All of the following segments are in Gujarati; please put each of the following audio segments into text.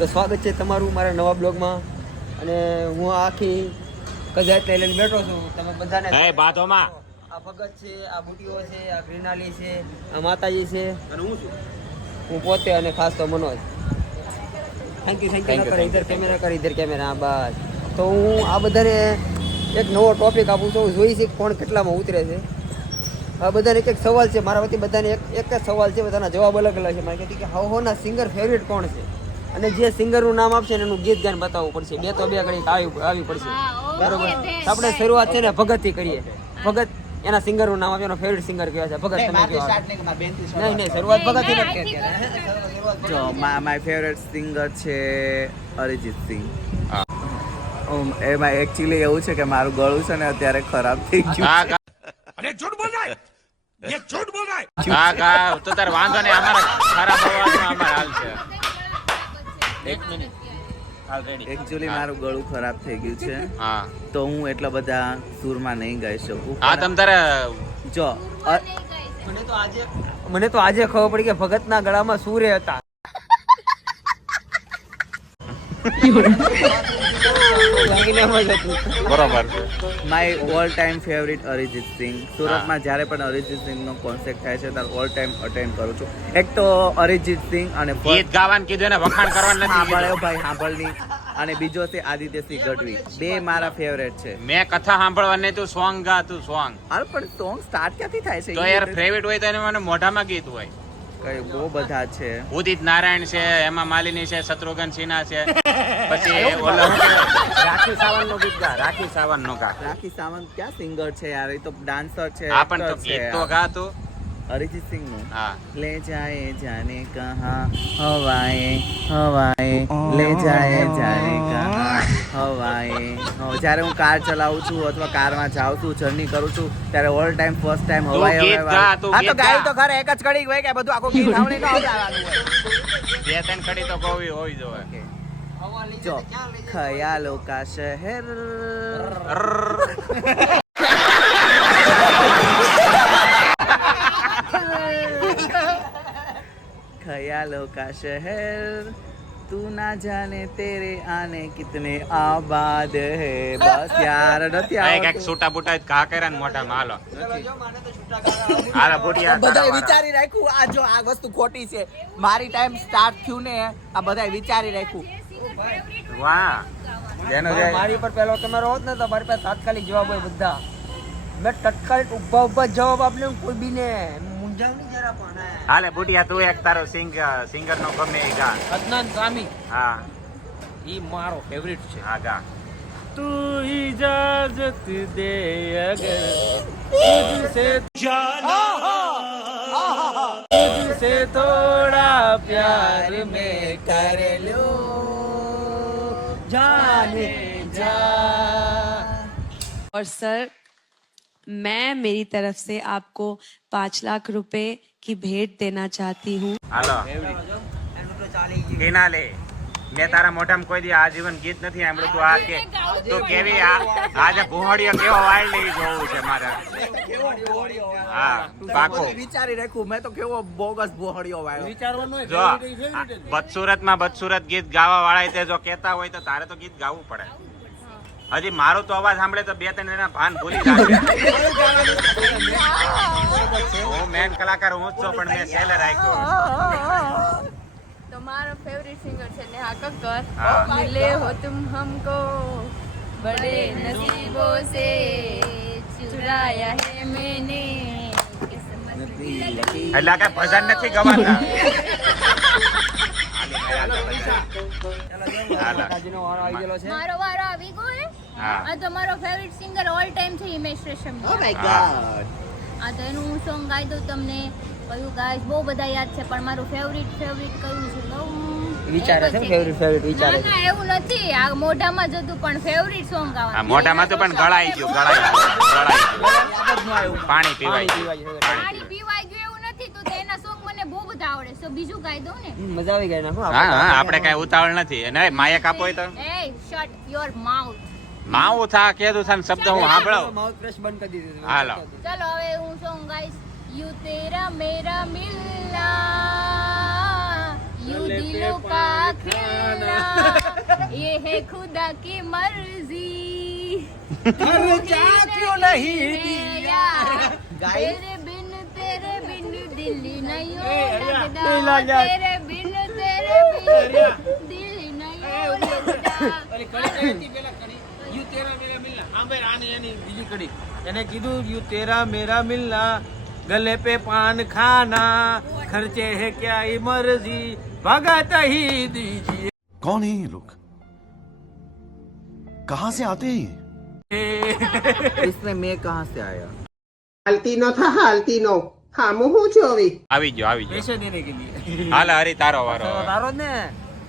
તો સ્વાગત છે તમારું મારા નવા બ્લોગમાં. અને હું આખી કજાત લઈ લઈને બેઠો છું. તમે બધાને હે બાધોમાં આ ભગત છે આ બુટીઓ છે આ ગ્રીનાલી છે આ માતાજી છે. અને હું છું. હું પોતે અને ખાસ તો Manoj. Thank you thank you કર ઇધર કેમેરા કરી ઇધર કેમેરા બસ. તો હું આ બધાને એક નવો ટોપિક આપું છું. જોઈ છે કોણ કેટલામાં ઉતરે છે. આ બધાને એક એક સવાલ છે. મારા વતી બધાને એક એક જ સવાલ છે. બધાના જવાબ અલગ અલગ છે. મારે કહેતી કે હાવ હોના સિંગર ફેવરેટ કોણ છે? અને જે સિંગરનું નામ આપશે ને એનું ગીત ગાન બતાવવું પડશે. બે તો બે ઘડી આવી આવી પડશે. બરોબર? આપણે શરૂઆત છે ને ભગતથી કરીએ. ભગત એના સિંગરનું નામ આપે એનો ફેવરેટ સિંગર કહેવાય છે. ભગત તમે કહો. નહીં નહીં શરૂઆત ભગતથી નથી જો માય ફેવરેટ સિંગર છે અરિજીત સિંહ. હા. એમાં એકચ્યુઅલી એવું છે કે મારું ગળું છે ને અત્યારે ખરાબ થઈ ગયું હા કા હા કા તો તાર વાંધો નહીં અમારા ખરાબ અવાજનો અમારે હાલ છે. એક મિનિટ. એકચ્યુઅલી મારું ગળું ખરાબ થઈ ગયું છે. હા. તો હું એટલા બધા સૂરમાં નહીં ગાઈ શકું. હા તમ તારે જો મને તો આજે મને તો આજે ખબર પડી કે ભગતના ગળામાં સૂર્ય હતા. બરોબર. My all time favourite Arijit Singh સુરતમાં જ્યારે પણ અરિજીત સિંગનો કોન્સેપ્ટ થાય છે ત્યારે ઓલ ટાઈમ અટેન્ડ કરું છું. એક તો અરિજીત સિંગ અને ગીત ગાવાનું કીધું ને વખાણ કરવાનું નથી સાંભળ્યો ભાઈ સાંભળની. અને બીજો છે આદિત્યસિંહ ગઢવી બે મારા ફેવરેટ છે. મેં કથા સાંભળવાની તું સોંગ ગા તું સોંગ અરે પણ સોંગ સ્ટાર્ટ ક્યાંથી થાય છે? તો યાર ફેવરેટ હોય તો એને મને મોઢામાં ગીત હોય. કઈ બહુ બધા છે. ઉદિત નારાયણ છે એમાં માલિની છે શત્રુઘ્ન સિન્હા છે પછી ઓલો રાખી સાવંત નો ગીત ગા રાખી સાવંત નો ગા. રાખી સાવંત ક્યાં સિંગર છે યાર? એ તો ડાન્સર છે આ પણ તો ગીત તો ગા તો. અરિજીત સિંહનું લે જાએ જાને કહા હવાએ હવાએ લે જાએ જાને કહા. હવાએ જ્યારે હું કાર ચલાવું છું અથવા કારમાં જાઉં છું જર્ની કરું છું ત્યારે ઓલ ટાઈમ ફર્સ્ટ ટાઈમ હવાએ હા તો ગાય તો ખરે એક જ કડી હોય કે બધું આખું ગીત આવડે નો આવવાનું બે ત્રણ કડી તો ગોવી હોવી. જોઈએ જો ખયાલો કા શહેર. ખયાલો કા શહેર. तू ना जाने तेरे आने कितने आबाद है બસ યાર નથી આ એક આવડતું. છૂટા બુટા ઘા કર્યા ને મોઢામાં હાલો હાલો બુટિયા બધાએ તારા વાળા. વિચારી રાખ્યું આ જો આ વસ્તુ ખોટી છે મારી ટાઈમ સ્ટાર્ટ થયું ને આ બધાએ વિચારી રાખ્યું વાહ જેનો જે મારી પર પહેલો કેમેરો હોત ને તો મારી પાસે તાત્કાલિક જવાબ હોય બધા મેં તત્કાલિક ઉભા ઉભા જવાબ આપ્યો કોઈ બીને મૂંઝાવ નહીં જરા પણ હે. હાલે બુટિયા તું એક તારો સિંગ સિંગર નો ગમે એ ગા અદનાન સામી હા ઈ મારો ફેવરિટ છે હા ગા તું ઇજાજત દે અગર तुझसे तुझसे थोड़ा प्यार में कर लो जाने जा और सर मैं मेरी तरफ से आपको पाँच लाख रुपए की भेंट देना चाहती हूँ હાલો કિના લે મેં તારા મોઢામાં કોઈ દી આજીવન ગીત નથી સાંભળ્યું તું આ કે તું કેવી આ- આજે ભૂહડિયો કેવો વાઇલ્ડ એવી જોવું છે મારે હા પાકો વિચારી રાખ્યું મેં તો કેવો બોગસ બોહળિયો વાળો જો આ બદસુરત માં બદસુરત ગીત ગાવા વાળા તે જો કેતા હોય તો તારે તો ગીત ગાવું પડે હજી મારો તો અવાજ સાંભળે તો બે ત્રણ એના ભાન ભૂલી જાય હું. મેન કલાકાર હું જ પણ મેં સેલર રાખ્યો. તો ફેવરિટ સિંગર છે નેહા કક્કર. મિલે હો તુમ હમકો. બડે નસીબો સે ચુરાયા હે મેને. એટલે કઈ ભજન નથી ગવાતા. મારો વારો આવી ગયો હે. હા. આ તો ફેવરિટ સિંગર ઓલ ટાઈમ છે હિમેશ રેશમિયા ગોડ આ તો એનું હું સોંગ ગાઈ દઉં તમને. કયું ગાઈશ બહુ બધા યાદ છે પણ મારું ફેવરિટ ફેવરિટ કયું છે? લવ વિચારે છે ફેવરિટ ફેવરિટ વિચારે ના ના એવું નથી. આ મોઢામાં જતું પણ ફેવરિટ સોંગ આ ગાવાનું મોઢામાં તો પણ ગળાઈ ગયું ગળાઈ ગયું ગળાઈ ગયું. પાણી પીવાય પાણી પીવાય છે. પાણી પીવાય ગયું એવું નથી તો તેના સોંગ મને બહુ બધા આવડે તો બીજું ગાઈ દઉં ને? મજા આવી ગઈ ના હા હા આપણે કઈ ઉતાવળ નથી. અને માયક આપો તો? એ શટ યોર માઉથ માવું થા કેદું થા ને શબ્દ હું સાંભળો માઉથ ફ્રેશ બંધ કરી દીધું હાલો. ચલો હવે હું સોંગ ગાઈશ યુ તેરા મેરા મિલના યુ દિલ કા ખેલના ये है खुदा की मर्जी खर्चा क्यों नहीं दिया गाइस तेरे बिन तेरे बिन दिल नहीं हो नहीं लगता लगा। तेरे बिन तेरे बिन दिल नहीं हो ભાઈ આની એની બીજી કડી એને કીધું યુ તેરા મેરા મિલના ગલે पे पान खाना खर्चे है क्या ये मर्जी भगत ही दीजिए कौन है ये लोग कहां से आते हैं ये इसमें मैं कहाँ से आया હાલતી નો થા હાલતી નો હા હું છું હવે આવી ગયો આવી ગયો पैसे देने के लिए હાલ હરી તારો વારો તો તારો જ ને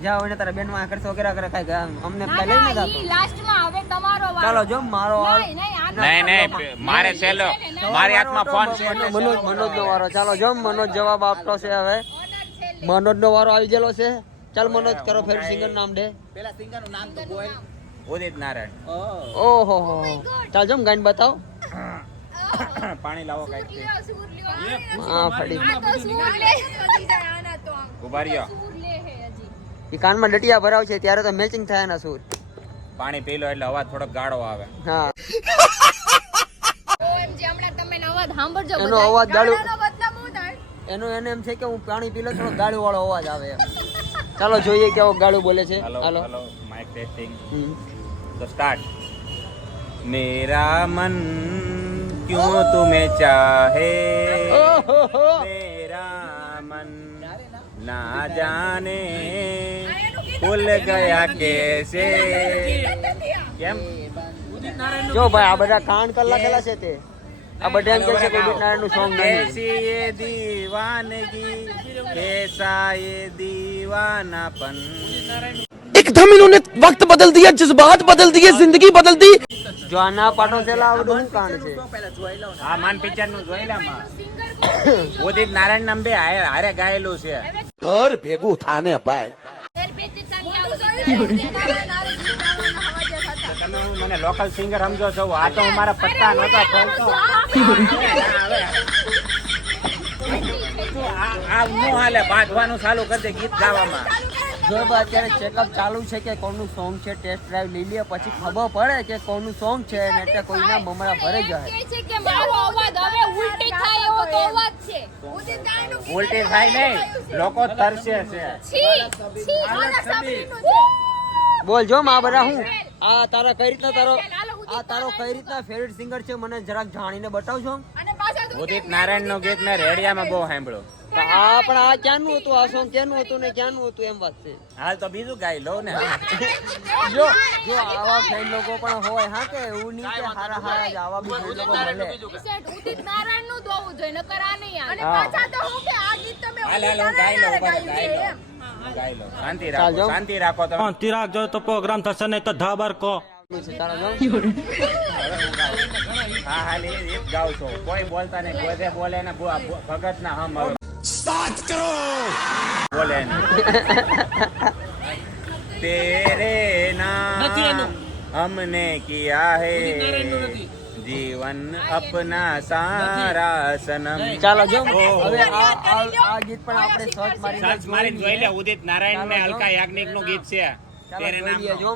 જાઓ એને તારા બેનમાં કરશો વગેરે કરે કાંઈ અમને ના કાંઈ લઈ લાસ્ટમાં હવે તમારો વારો. ચાલો જો મારો હાલ નહીં નહીં મારે છેલ્લો મારી હાથમાં ફોન છે. મનોજ મનોજ નો વારો. ચાલો જો મનોજ જવાબ આપતો છે હવે. મનોજ નો વારો આવી ગયેલો છે. ચાલ મનોજ કરો ફેર સિંગર નામ દે. પેલા સિંગરનું નામ તો બોલ. ઉદિત નારાયણ. ઓહો હો ચાલ જો ગાઈન બતાવ. પાણી લાવો કંઈક લ્યો, સૂર લ્યો. હા ફડી. ઊભા રહ્યો. એ કાનમાં ડટિયા ભરાવ છે ત્યારે તો મેચિંગ થાય એના સૂર પાણી પી લો એટલે અવાજ થોડોક ગાળો આવે હા OMG, હમણાં તમે એનો અવાજ સાંભળજો એનો બધાય. અવાજ ગાળો- ગાળાનો મતલબ શું થાય? એનું એને એમ છે કે હું પાણી પી લઉં થોડો ગાળું વાળો અવાજ આવે એમ. ચાલો જોઈએ કેવો ગાળું બોલે છે hello hello hello mic testing hmm. तो स्टार्ट मेरा मन क्यों तुम्हें चाहे ઓહોહો. मेरा मन ना जाने ફૂલ ગયા કે છે. તે આ બધા એમ છે કે ઉદિતનું સોંગ નહીં એકદમ ઇન્હોને વક્ત બદલ દિયા જજ્બાત બદલ દિયે જિંદગી બદલ દી જોના પાટો છેલા આવડું હું કાન છે? હા માન પિક્ચરનું જોઈ લામાં ઉદિત નારાયણ નંબે હારે ગાયેલું છે. ઘર ભેગું થાને ભાઈ. તમે મને લોકલ સિંગર સમજો છો આ તો હું મારા પત્તા નહોતા ફોલતો આ આ નો હાલે બાંધવાનું ચાલુ કરી દે ગીત ગાવામાં. જો અત્યારે ચેકઅપ ચાલુ છે કે કોનું સોંગ છે ટેસ્ટ ડ્રાઈવ લઈ લે પછી ખબર પડે કે કોનું સોંગ છે ને એટલે કોઈના મમરા ભરે જાય છે કે મારો અવાજ હવે ઉલટી થાય એવો તો અવાજ છે. ઉલટી થાય નહીં. લોકો તરસે છે. બોલ જો માં બધા હું. આ તારા કઈ રીતના તારો આ તારો કઈ રીતના ફેવરિટ સિંગર છે મને જરાક જાણીને બતાવજો. ઉદિત નારાયણનું ગીત મેં રેડિયામાં બહુ સાંભળ્યું. પણ આ ક્યાંનું હતું? આ સોંગ ક્યાંનું હતું ને ક્યાંનું હતું એમ વાત છે? હાલ તો બીજું ગાઈ લઉં ને. જો જો આવા ફેન લોકો પણ હોય હા કે એવું નહીં કે હારા હારા જ આવા બી friend લોકો મળે. ઉદિત નારાયણનું દોવું જોઈએ નકર આ નહીં. અને પાછા તો હું કે આ ગીત તમે હાલ હાલ હું ગાઈ લઉં ગાઈ લઉં. શાંતિ રાખો શાંતિ રાખો તમે. શાંતિ જો તો પ્રોગ્રામ થશે નહીં તો ધાબર કો. હા હાલ એ ગાવ છો. કોઈ બોલતા નહીં કોઈ બોલે ને ભગત ના હમ વાત કરો. તેરે નામ હમને કિયા હે. જીવન અપના સારા સનમ. ચાલો જો હવે આ આ ગીત પણ આપણે સર્ચ મારી સર્ચ મારી જોઈ લે ઉદિત નારાયણ ને અલકા યાજ્ઞિકનું ગીત છે. તેરે નામ જો.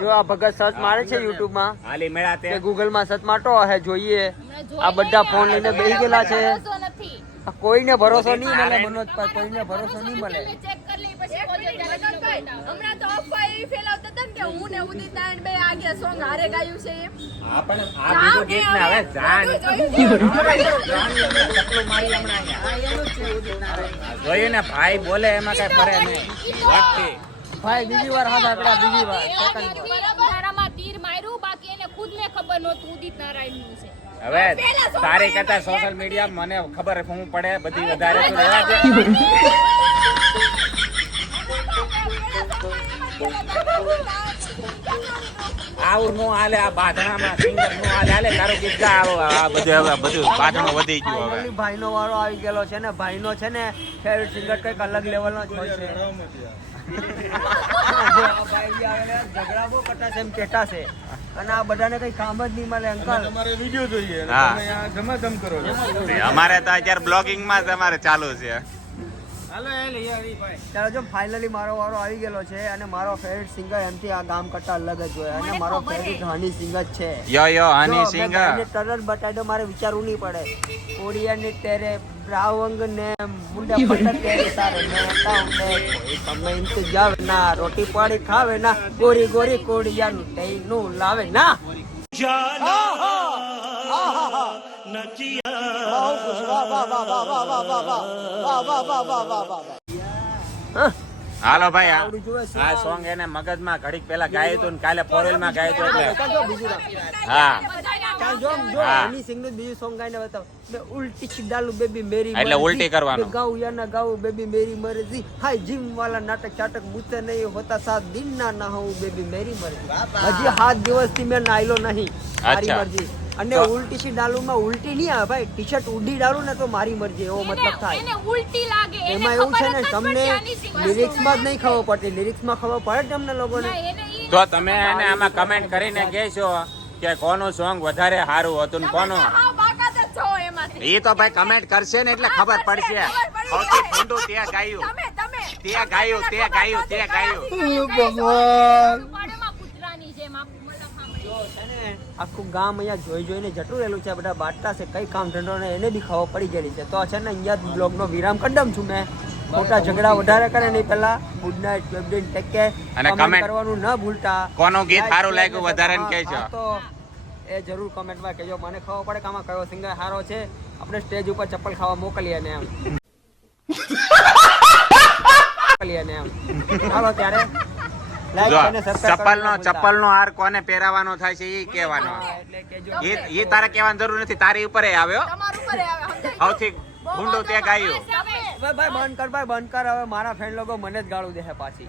જો આ ભગત સર્ચ મારે છે યુટ્યુબમાં હાલી મેળા તે. ગૂગલમાં સર્ચ મારતો હે જોઈએ. આ બધા ફોન લઈને બેહી ગયેલા છે. કોઈને ભરોસો નહીં મળે મનોજ પર કોઈને ભરોસો નહીં મળે. ચેક કરી લઈ પછી પોતે હમણાં તો અફવા એવી ફેલાવતા હતા કે હું ને ઉદિત નારાયણ બે આગે સોંગ હારે ગાયું છે એમ. હા પણ આ બીજો ગીત ને હવે જાન. જોયું ને ભાઈ. બોલે એમાં કઈ ફરે નહીં. ભાઈ બીજી વાર હાથ આપડા બીજી વાર. સેકન્ડ તીર માર્યું બાકી એને ખુદને ખબર નહોતું ઉદિત નારાયણનું છે. હવે તારી કરતા સોશિયલ મીડિયા મને ખબર હું પડે બધી વધારે તો રહેવા દે. આવું નો હાલે આ બાંધણામાં સિંગર નો હાલે હાલે તારું ગીત ગા આવો આ બધું હવે બધું બાંધણું વધી ગયું હવે. ભાઈનો વાળો આવી ગયેલો છે ને ભાઈનો છે ને ફેવરિટ સિંગર કંઈક અલગ લેવલનો જ હોય છે. ઝઘડા બહુ કરતા એમ કહેતા છે અને આ બધાને કઈ કામ જ નહીં મળે અંકલ હા અમારે તો અત્યારે બ્લોગિંગમાં તમારે ચાલુ છે ચાલો જો ફાઇનલી મારો વારો આવી ગયેલો છે અને મારો ફેવરિટ સિંગર એમથી આ ગામ કરતા અલગ જ હોય અને મારો ફેવરિટ હની સિંગર જ છે. યો યો હની સિંગર સિંગ તરત બતાડ્યો મારે વિચારવું નહીં પડે. કોડિયાને તેરે બ્રાવંગ ને મુંડા પટ્ટા તારે ને કોઈ તમે ઇંતજાર ના રોટી પાણી ખાવે ના ગોરી ગોરી કોડિયાનું ટેઈનું લાવે ના હાલો ભાઈ આ સોંગ એને મગજમાં ઘડીક પેલા ગાયું હતું ને કાલે ફોરેલમાં ગાયું હતું એટલે. હા મેં એટલે ઉલટી કરવાનું. મેં ગાઉં યા બેબી મેરી મરજી. હાય જીમ વાલા નાટક ચાટક મુझसे નહીં હોતા સાત દિન ના ના હું બેબી મેરી મરજી. હજી સાત દિવસથી મેં નાયલો નહીં. મારી મરજી. અને ઉલટી નહીં આવે ભાઈ. ટી શર્ટ ઉડી ડાલું ને તો મારી મરજી. એવો મતલબ થાય. ઉલટી લાગે. એમાં એવું છે ને તમને લિરિક્સમાં લિરિક્સમાં જ નહીં ખબર પડતી. લિરિક્સમાં ખબર પડે તમને લોકોને? ના, તો તમે એને આમાં કમેન્ટ કરીને કહેશો. કે કોનું સોંગ વધારે સારું હતું ને કોનું? એ તો ભાઈ કમેન્ટ કરશે ને એટલે ખબર પડશે. સૌથી ઠંડુ ત્યાં ગાયું. તમે તમે. ગાયું ત્યાં ગાયું ત્યાં ગાયું. ભગવાન. આખું ગામ અહીંયા જોઈ જોઈને જતું રહેલું છે બધા બાટતા છે કઈ કામ ધંધો ને એને બી ખાવા પડી ગયેલી છે. તો છે ને અહીંયા બ્લોગ નો વિરામ કંડમ છું મેં. મોટા ઝઘડા વધારે કરે નહીં પેલા ગુડ નાઇટ વેબ ડે ટેક કેર અને કમેન્ટ કરવાનું ન ભૂલતા. કોનો ગીત સારું લાગ્યું વધારે ને કહેજો. તો એ જરૂર કમેન્ટમાં કહેજો. મને ખબર પડે કે આમાં કયો સિંગર સારો છે. આપણે સ્ટેજ ઉપર ચપ્પલ ખાવા મોકલીએ ને એમ. મોકલીએ ને એમ. ચાલો ત્યારે. હાર કોને પહેરાવાનો થાય છે એ કહેવાનો. એ એ તારે કહેવાની જરૂર નથી તારી ઉપર એ આવ્યો સૌથી ઊંડું તે ગાયું ભાઈ બંધ કર ભાઈ બંધ કર. હવે મારા ફ્રેન્ડ લોકો મને જ ગાળું દે પાછી.